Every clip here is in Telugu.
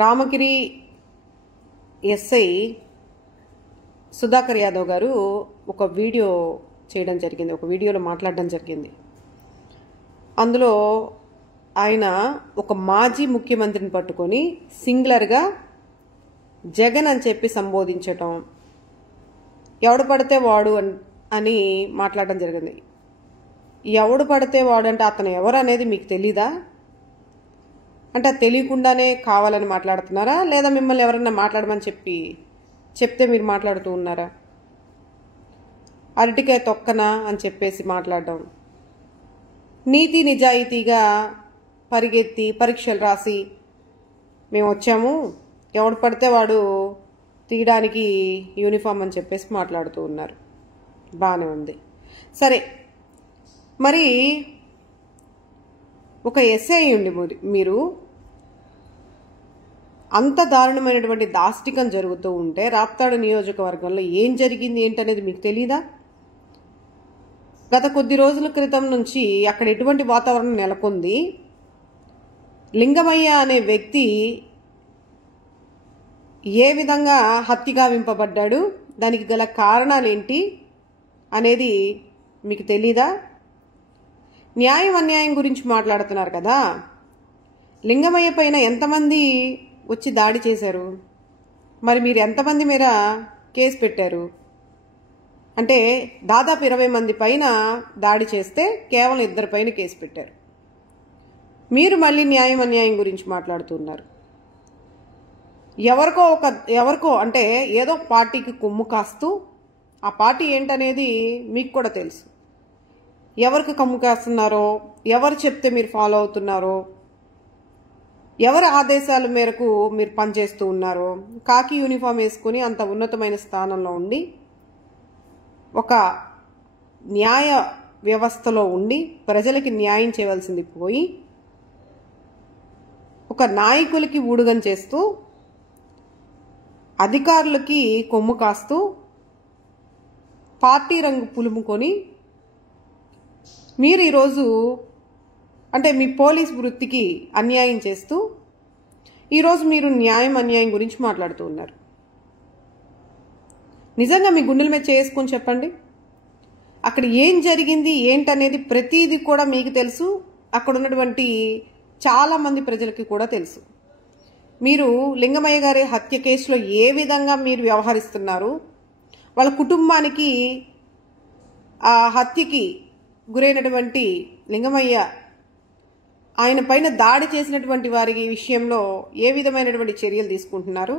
రామగిరి ఎస్ఐ సుధాకర్ యాదవ్ గారు ఒక వీడియో చేయడం జరిగింది, ఒక వీడియోలో మాట్లాడడం జరిగింది. అందులో ఆయన ఒక మాజీ ముఖ్యమంత్రిని పట్టుకొని సింగులర్గా జగన్ అని చెప్పి సంబోధించటం, ఎవడు పడితే వాడు అని మాట్లాడడం జరిగింది. ఎవడు పడితే వాడు అంటే అతను ఎవరు అనేది మీకు తెలీదా? అంటే తెలియకుండానే కావాలని మాట్లాడుతున్నారా, లేదా మిమ్మల్ని ఎవరన్నా మాట్లాడమని చెప్తే మీరు మాట్లాడుతూ ఉన్నారా? అరటికాయ తొక్కనా అని చెప్పేసి మాట్లాడడం, నీతి నిజాయితీగా పరిగెత్తి పరీక్షలు రాసి మేము వచ్చాము, ఎవడు పడితే వాడు తీయడానికి యూనిఫామ్ అని చెప్పేసి మాట్లాడుతూ ఉన్నారు. బాగానే ఉంది. సరే, మరి ఒక ఎస్ఐ ఉండి మీరు అంత దారుణమైనటువంటి దాష్టికం జరుగుతూ ఉంటే రాప్తాడు నియోజకవర్గంలో ఏం జరిగింది ఏంటనేది మీకు తెలీదా? గత కొద్ది రోజుల క్రితం నుంచి అక్కడ ఎటువంటి వాతావరణం నెలకొంది, లింగమయ్య అనే వ్యక్తి ఏ విధంగా హత్యగావింపబడ్డాడు, దానికి గల కారణాలేంటి అనేది మీకు తెలీదా? న్యాయం అన్యాయం గురించి మాట్లాడుతున్నారు కదా. లింగమయ్య పైన ఎంతమంది వచ్చి దాడి చేశారు, మరి మీరు ఎంతమంది మీద కేసు పెట్టారు? అంటే దాదాపు 20 మంది పైన దాడి చేస్తే కేవలం 2 పైన కేసు పెట్టారు. మీరు మళ్ళీ న్యాయం అన్యాయం గురించి మాట్లాడుతున్నారు. ఎవరికో అంటే ఏదో పార్టీకి కొమ్ము కాస్తూ, ఆ పార్టీ ఏంటనేది మీకు కూడా తెలుసు. ఎవరికి కొమ్ము కాస్తున్నారో, ఎవరు చెప్తే మీరు ఫాలో అవుతున్నారో, ఎవరి ఆదేశాల మేరకు మీరు పనిచేస్తూ ఉన్నారో, కాకి యూనిఫామ్ వేసుకుని అంత ఉన్నతమైన స్థానంలో ఉండి ఒక న్యాయ వ్యవస్థలో ఉండి ప్రజలకి న్యాయం చేయవలసింది పోయి ఒక నాయకులకి ఊడుగం చేస్తూ అధికారులకి కొమ్ము కాస్తూ పార్టీ రంగు పులుముకొని మీరు ఈరోజు అంటే మీ పోలీస్ వృత్తికి అన్యాయం చేస్తూ ఈరోజు మీరు న్యాయం అన్యాయం గురించి మాట్లాడుతూ ఉన్నారు. నిజంగా మీ గుండెల మీద చేసుకొని చెప్పండి, అక్కడ ఏం జరిగింది ఏంటనేది ప్రతిదీ కూడా మీకు తెలుసు, అక్కడ ఉన్నటువంటి చాలామంది ప్రజలకి కూడా తెలుసు. మీరు లింగమయ్య గారి హత్య కేసులో ఏ విధంగా మీరు వ్యవహరిస్తున్నారు, వాళ్ళ కుటుంబానికి ఆ హత్యకి గురైనటువంటి లింగమయ్య ఆయన పైన దాడి చేసినటువంటి వారి విషయంలో ఏ విధమైనటువంటి చర్యలు తీసుకుంటున్నారు,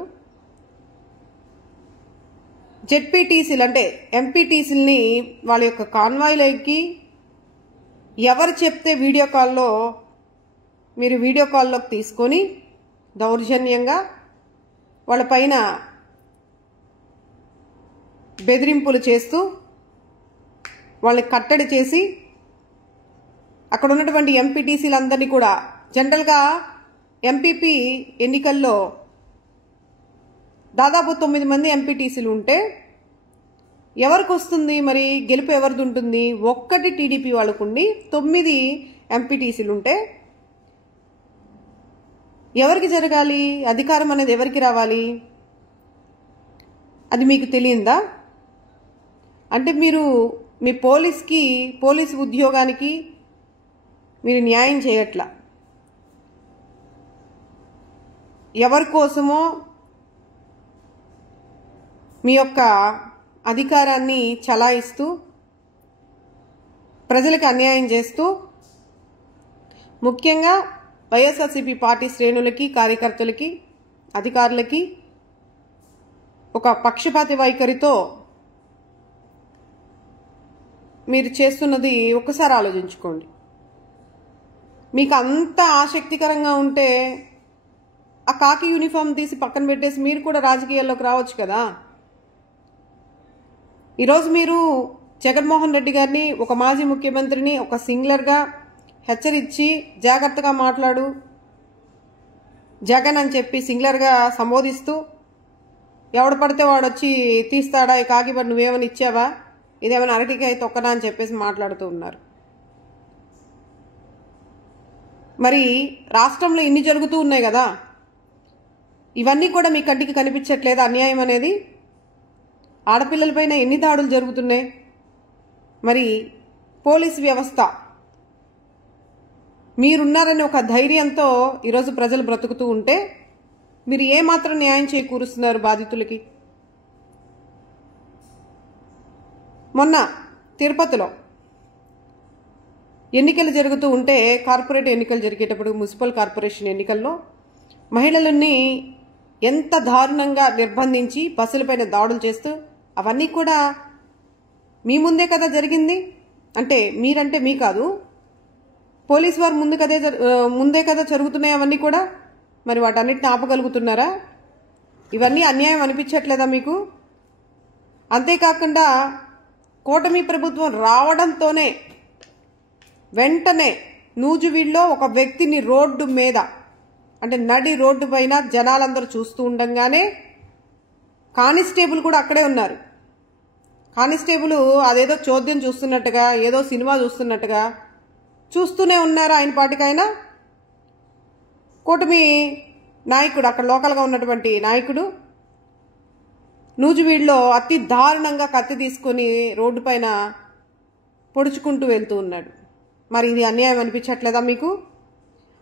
జెడ్పీటీసీలు అంటే ఎంపీటీసీలని వాళ్ళ యొక్క కాన్వాయ్లోకి ఎవరు చెప్తే మీరు వీడియో కాల్లోకి తీసుకొని దౌర్జన్యంగా వాళ్ళ పైన బెదిరింపులు చేస్తూ వాళ్ళని కట్టడి చేసి అక్కడ ఉన్నటువంటి ఎంపీటీసీలందరినీ కూడా జనరల్గా ఎంపీపీ ఎన్నికల్లో దాదాపు 9 మంది ఎంపీటీసీలు ఉంటే ఎవరికి వస్తుంది మరి గెలుపు ఎవరిది ఉంటుంది? 1 టీడీపీ వాళ్ళకుండి 9 ఎంపీటీసీలు ఉంటే ఎవరికి జరగాలి? అధికారం అనేది ఎవరికి రావాలి? అది మీకు తెలియందా? అంటే మీరు మీ పోలీసు ఉద్యోగానికి మీరు న్యాయం చేయట్లా. ఎవరి కోసమో మీ యొక్క అధికారాన్ని చలాయిస్తూ ప్రజలకు అన్యాయం చేస్తూ ముఖ్యంగా వైఎస్ఆర్సీపీ పార్టీ శ్రేణులకి, కార్యకర్తలకి, అధికారులకి ఒక పక్షపాతి వైఖరితో మీరు చేస్తున్నది ఒక్కసారి ఆలోచించుకోండి. మీకు అంత ఆసక్తికరంగా ఉంటే ఆ కాకి యూనిఫామ్ తీసి పక్కన పెట్టేసి మీరు కూడా రాజకీయాల్లోకి రావచ్చు కదా. ఈరోజు మీరు జగన్మోహన్ రెడ్డి గారిని, ఒక మాజీ ముఖ్యమంత్రిని ఒక సింగులర్గా హెచ్చరించి జాగ్రత్తగా మాట్లాడు జగన్ అని చెప్పి సింగులర్గా సంబోధిస్తూ ఎవడు పడితే వాడు వచ్చి తీస్తాడా ఈ కాకి, బట్ నువ్వేమైనా ఇచ్చావా, ఇదేమైనా అరటికాయ తొక్కనా అని చెప్పేసి మాట్లాడుతూ ఉన్నారు. మరి రాష్ట్రంలో ఇన్ని జరుగుతూ ఉన్నాయి కదా, ఇవన్నీ కూడా మీ కంటికి కనిపించట్లేదు అన్యాయం అనేది? ఆడపిల్లలపైన ఎన్ని దాడులు జరుగుతున్నాయి? మరి పోలీస్ వ్యవస్థ మీరున్నారని ఒక ధైర్యంతో ఈరోజు ప్రజలు బ్రతుకుతూ ఉంటే మీరు ఏమాత్రం న్యాయం చేకూరుస్తున్నారు బాధితులకి? మొన్న తిరుపతిలో ఎన్నికలు జరుగుతూ ఉంటే, కార్పొరేట్ ఎన్నికలు జరిగేటప్పుడు మున్సిపల్ కార్పొరేషన్ ఎన్నికల్లో మహిళలని ఎంత దారుణంగా నిర్బంధించి బస్సులపైన దాడులు చేస్తూ, అవన్నీ కూడా మీ ముందే కదా జరిగింది. అంటే మీరంటే మీ కాదు, పోలీసు వారు ముందే కదా జరుగుతున్నాయి అవన్నీ కూడా. మరి వాటన్నిటిని ఆపగలుగుతున్నారా? ఇవన్నీ అన్యాయం అనిపించట్లేదా మీకు? అంతేకాకుండా కూటమి ప్రభుత్వం రావడంతోనే వెంటనే నూజివీడులో ఒక వ్యక్తిని రోడ్డు మీద, అంటే నడి రోడ్డు పైన జనాలందరూ చూస్తూ ఉండగానే కానిస్టేబుల్ కూడా అక్కడే ఉన్నారు. కానిస్టేబుల్ అదేదో చోద్యం చూస్తున్నట్టుగా, ఏదో సినిమా చూస్తున్నట్టుగా చూస్తూనే ఉన్నారు. ఆయన పాటికైనా కూటమి నాయకుడు, అక్కడ లోకల్గా ఉన్నటువంటి నాయకుడు నూజివీడులో అతి దారుణంగా కత్తి తీసుకొని రోడ్డు పైన పొడుచుకుంటూ వెళ్తూ ఉన్నాడు. మరి ఇది అన్యాయం అనిపించట్లేదా మీకు?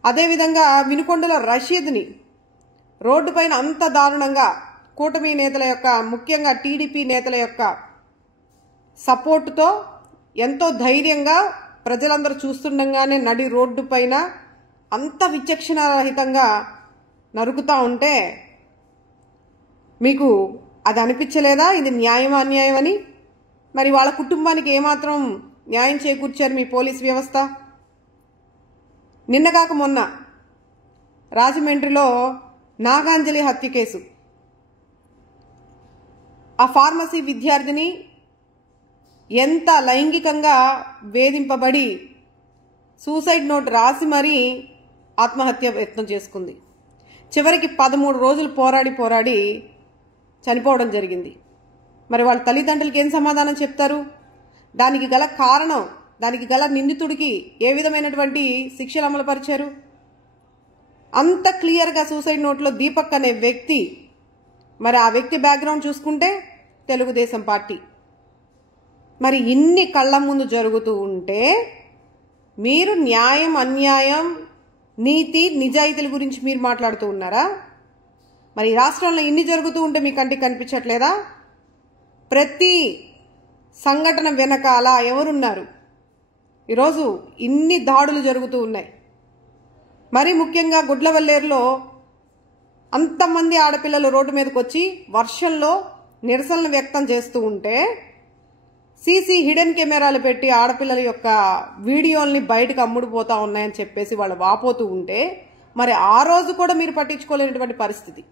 అదేవిధంగా వినుకొండలో రషీద్ని రోడ్డు పైన అంత దారుణంగా కూటమి నేతల యొక్క, ముఖ్యంగా టీడీపీ నేతల యొక్క సపోర్టుతో ఎంతో ధైర్యంగా ప్రజలందరూ చూస్తుండగానే నడి రోడ్డు పైన అంత విచక్షణారహితంగా నరుకుతూ ఉంటే మీకు అది అనిపించలేదా ఇది న్యాయం అన్యాయం అని? మరి వాళ్ళ కుటుంబానికి ఏమాత్రం న్యాయం చేకూర్చారు మీ పోలీస్ వ్యవస్థ? నిన్నగాక మొన్న రాజమండ్రిలో నాగాంజలి హత్య కేసు, ఆ ఫార్మసీ విద్యార్థిని ఎంత లైంగికంగా వేధింపబడి సూసైడ్ నోట్ రాసి మరీ ఆత్మహత్య యత్నం చేసుకుంది. చివరికి 13 రోజులు పోరాడి చనిపోవడం జరిగింది. మరి వాళ్ళ తల్లిదండ్రులకి ఏం సమాధానం చెప్తారు? దానికి గల కారణం, దానికి గల నిందితుడికి ఏ విధమైనటువంటి శిక్షలు అమలుపరిచారు? అంత క్లియర్గా సూసైడ్ నోట్లో దీపక్ అనే వ్యక్తి, మరి ఆ వ్యక్తి బ్యాక్గ్రౌండ్ చూసుకుంటే తెలుగుదేశం పార్టీ. మరి ఇన్ని కళ్ళ ముందు జరుగుతూ ఉంటే మీరు న్యాయం అన్యాయం, నీతి నిజాయితీల గురించి మీరు మాట్లాడుతూ ఉన్నారా? మరి రాష్ట్రంలో ఇన్ని జరుగుతూ ఉంటే మీ కంటికి కనిపించట్లేదా? ప్రతి సంఘటన వెనకాల ఎవరున్నారు? ఈరోజు ఇన్ని దాడులు జరుగుతూ ఉన్నాయి. మరి ముఖ్యంగా గుడ్లవల్లేరులో అంతమంది ఆడపిల్లలు రోడ్డు మీదకి వచ్చి వర్షంలో నిరసనలు వ్యక్తం చేస్తూ ఉంటే సీసీ హిడెన్ కెమెరాలు పెట్టి ఆడపిల్లల యొక్క వీడియోల్ని బయటకు అమ్ముడుపోతా ఉన్నాయని చెప్పేసి వాళ్ళు వాపోతూ ఉంటే మరి ఆ రోజు కూడా మీరు పట్టించుకోలేనటువంటి పరిస్థితి.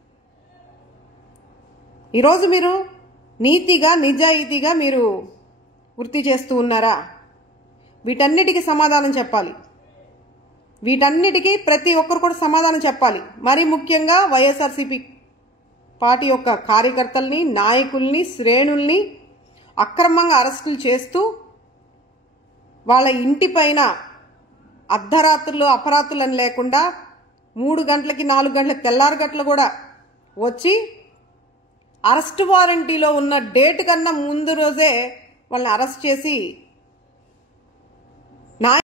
ఈరోజు మీరు నీతిగా నిజాయితీగా మీరు వృత్తి చేస్తూ ఉన్నారా? వీటన్నిటికీ సమాధానం చెప్పాలి. వీటన్నిటికీ ప్రతి ఒక్కరు కూడా సమాధానం చెప్పాలి. మరి ముఖ్యంగా వైఎస్ఆర్సీపీ పార్టీ యొక్క కార్యకర్తల్ని, నాయకుల్ని, శ్రేణుల్ని అక్రమంగా అరెస్టులు చేస్తూ వాళ్ళ ఇంటిపైన అర్ధరాత్రులు అపరాత్రులని లేకుండా 3 గంటలకి 4 గంటలకి తెల్లారి గంటలు కూడా వచ్చి అరెస్ట్ వారంటీలో ఉన్న డేట్ కన్నా ముందు రోజే వాళ్ళని అరెస్ట్ చేసి